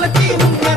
fala que